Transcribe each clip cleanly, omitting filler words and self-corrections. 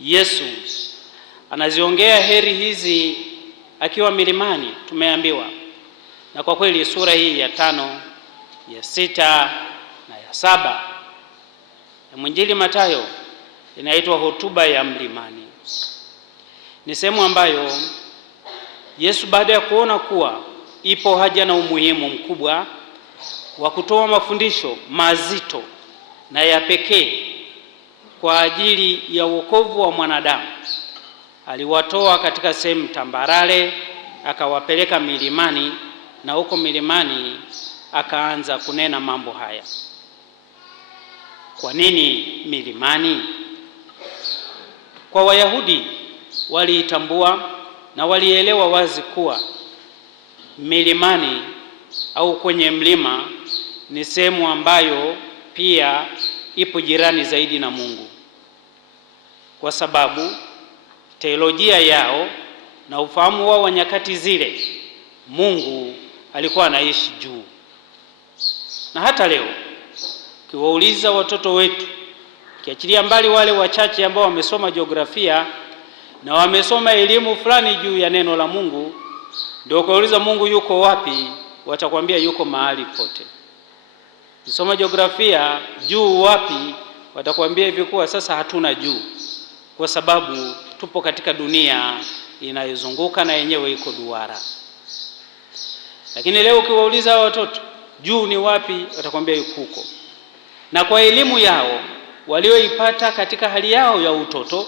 Yesu anaziongea heri hizi akiwa milimani, tumeambiwa. Na kwa kweli sura hii ya 5, ya 6 na ya 7 ya Mwinjili Mathayo inaitwa hotuba ya mlimani. Ni sehemu ambayo Yesu baada ya kuona kuwa ipo haja na umuhimu mkubwa wa kutoa mafundisho mazito na ya pekee kwa ajili ya wokovu wa mwanadamu, aliwatoa katika sehemu tambarare akawapeleka milimani, na huko milimani akaanza kunena mambo haya. Kwa nini milimani? Kwa Wayahudi waliitambua na walielewa wazi kuwa milimani au kwenye mlima ni sehemu ambayo pia ipo jirani zaidi na Mungu, kwa sababu teolojia yao na ufahamu wao wa nyakati zile, Mungu alikuwa anaishi juu. Na hata leo kiwauliza watoto wetu, kiachilia mbali wale wachache ambao wamesoma jiografia na wamesoma elimu fulani juu ya neno la Mungu, ndio kuuliza Mungu yuko wapi, watakwambia yuko mahali pote. Kisoma jiografia, juu wapi, watakwambia hivi kuwa sasa hatuna juu, kwa sababu tupo katika dunia inayozunguka na yenyewe iko duara. Lakini leo ukiwauliza watoto juu ni wapi, watakwambia yuko huko. Na kwa elimu yao walioipata katika hali yao ya utoto,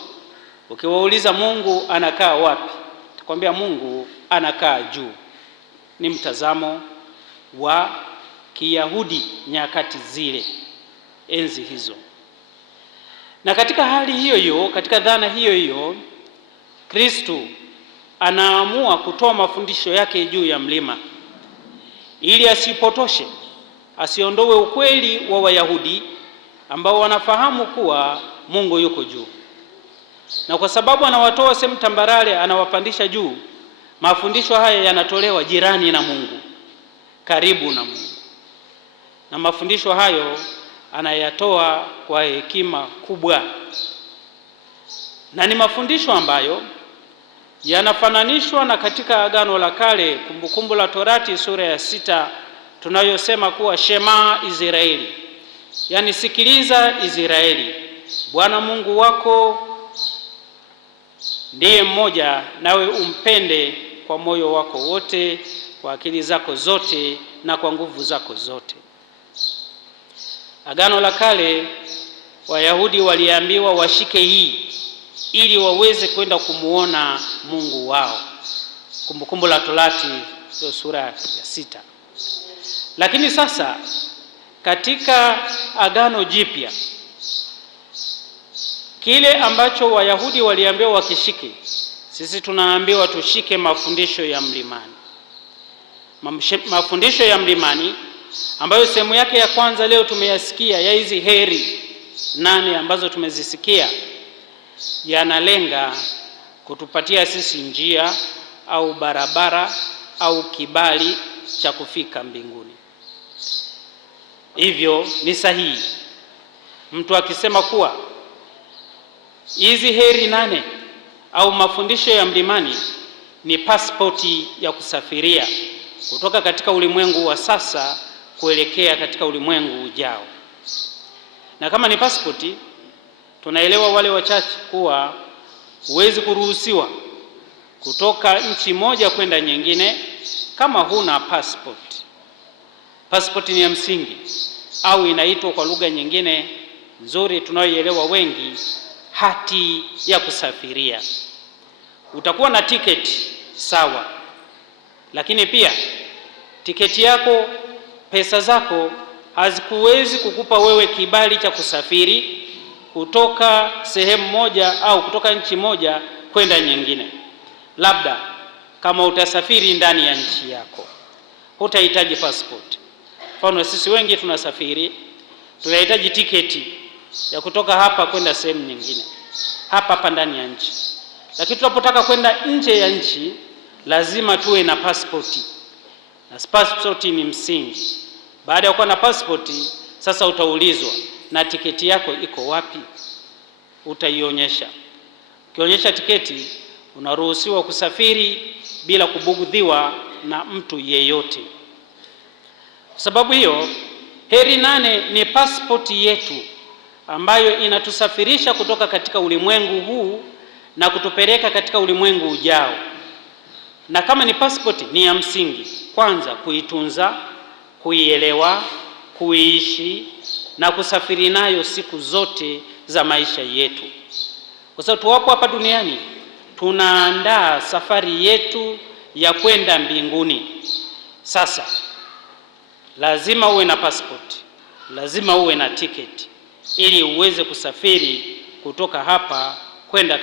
ukiwauliza Mungu anakaa wapi, watakwambia Mungu anakaa juu. Ni mtazamo wa Kiyahudi nyakati zile, enzi hizo. Na katika hali hiyo hiyo, katika dhana hiyo hiyo, Kristo anaamua kutoa mafundisho yake juu ya mlima ili asipotoshe, asiondoe ukweli wa Wayahudi ambao wanafahamu kuwa Mungu yuko juu. Na kwa sababu anawatoa sehemu tambarare anawapandisha juu, mafundisho haya yanatolewa jirani na Mungu, karibu na Mungu. Na mafundisho hayo anayatoa kwa hekima kubwa, na ni mafundisho ambayo yanafananishwa na katika Agano la Kale, Kumbukumbu la Torati sura ya 6 tunayosema kuwa Shema Israeli, yani sikiliza Israeli, Bwana Mungu wako ndiye mmoja, nawe umpende kwa moyo wako wote, kwa akili zako zote na kwa nguvu zako zote. Agano la Kale Wayahudi waliambiwa washike hii ili waweze kwenda kumuona Mungu wao. Kumbukumbu la Torati sura ya 6. Lakini sasa katika Agano Jipya, kile ambacho Wayahudi waliambiwa wakishike, sisi tunaambiwa tushike mafundisho ya mlimani. Mafundisho ya mlimani ambayo sehemu yake ya kwanza leo tumeyasikia, ya hizi heri 8 ambazo tumezisikia, yanalenga kutupatia sisi njia au barabara au kibali cha kufika mbinguni. Hivyo ni sahihi mtu akisema kuwa hizi heri 8 au mafundisho ya mlimani ni pasipoti ya kusafiria kutoka katika ulimwengu wa sasa kuelekea katika ulimwengu ujao. Na kama ni pasipoti, tunaelewa wale wachache kuwa huwezi kuruhusiwa kutoka nchi moja kwenda nyingine kama huna pasipoti. Pasipoti ni ya msingi, au inaitwa kwa lugha nyingine nzuri tunayoielewa wengi, hati ya kusafiria. Utakuwa na tiketi sawa, lakini pia tiketi yako, pesa zako hazikuwezi kukupa wewe kibali cha kusafiri kutoka sehemu moja au kutoka nchi moja kwenda nyingine. Labda kama utasafiri ndani ya nchi yako, hutahitaji passport. Mfano sisi wengi tunasafiri, tunahitaji tiketi ya kutoka hapa kwenda sehemu nyingine, hapa ndani ya nchi. Lakini tunapotaka kwenda nje ya nchi, lazima tuwe na pasipoti. Na pasipoti ni msingi. Baada ya kuwa na pasipoti, sasa utaulizwa, na tiketi yako iko wapi? Utaionyesha. Ukionyesha tiketi, unaruhusiwa kusafiri bila kubugudhiwa na mtu yeyote. Kwa sababu hiyo, heri 8 ni pasipoti yetu ambayo inatusafirisha kutoka katika ulimwengu huu na kutupeleka katika ulimwengu ujao. Na kama ni pasipoti, ni ya msingi kwanza kuitunza, kuielewa, kuiishi na kusafiri nayo siku zote za maisha yetu. Kwa sababu tuwapo hapa duniani, tunaandaa safari yetu ya kwenda mbinguni. Sasa lazima uwe na passport, lazima uwe na tiketi ili uweze kusafiri kutoka hapa kwenda